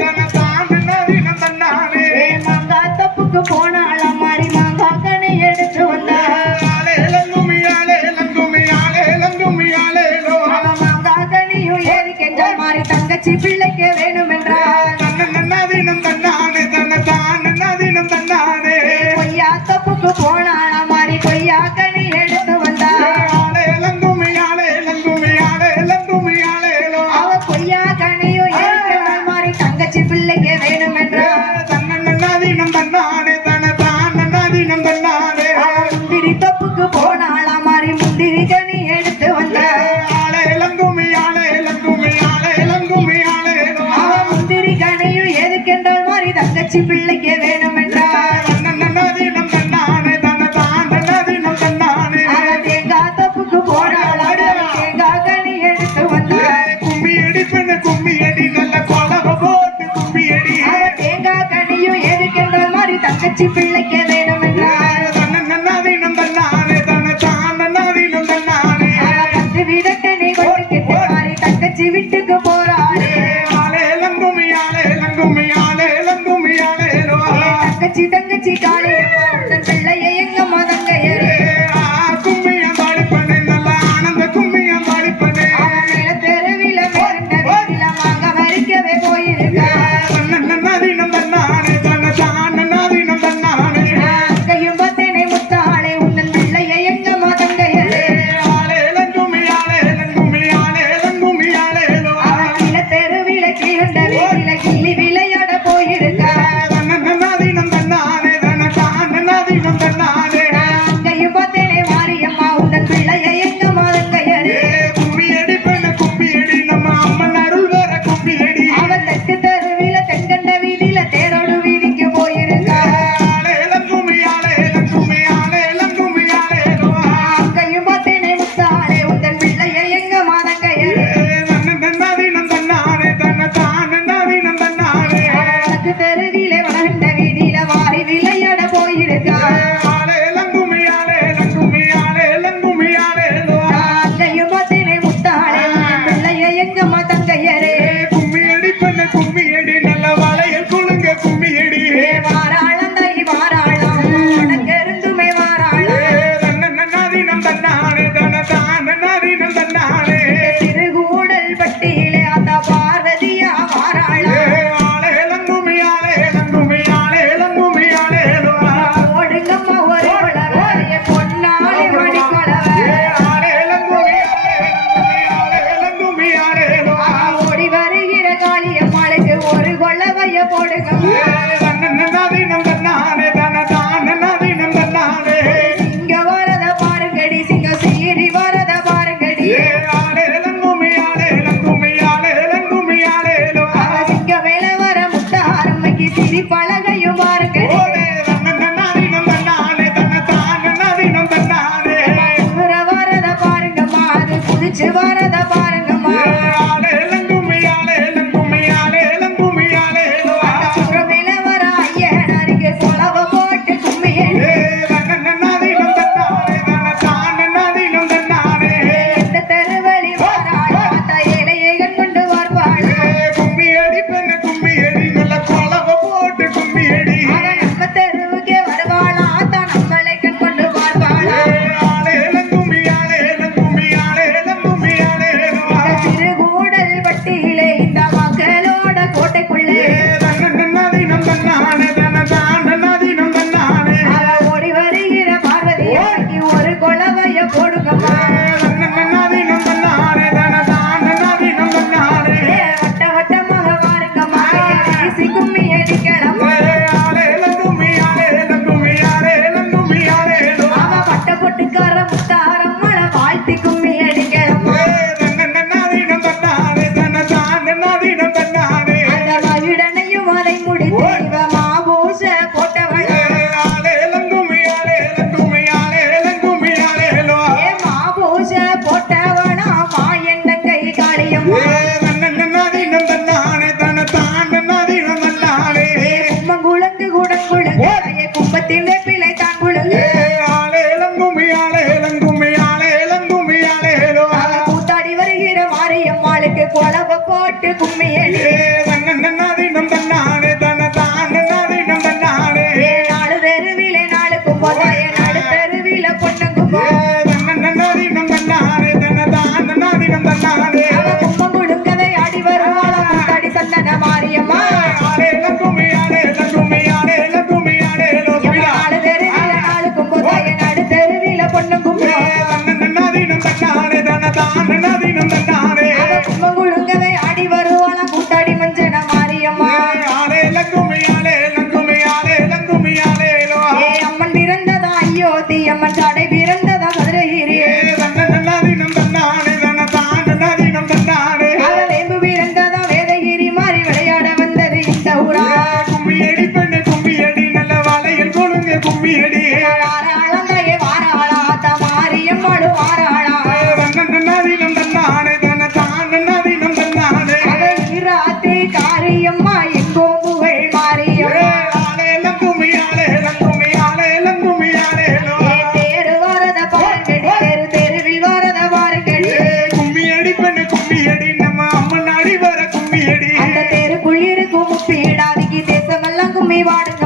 Thank you. to. tiene வழிபாடு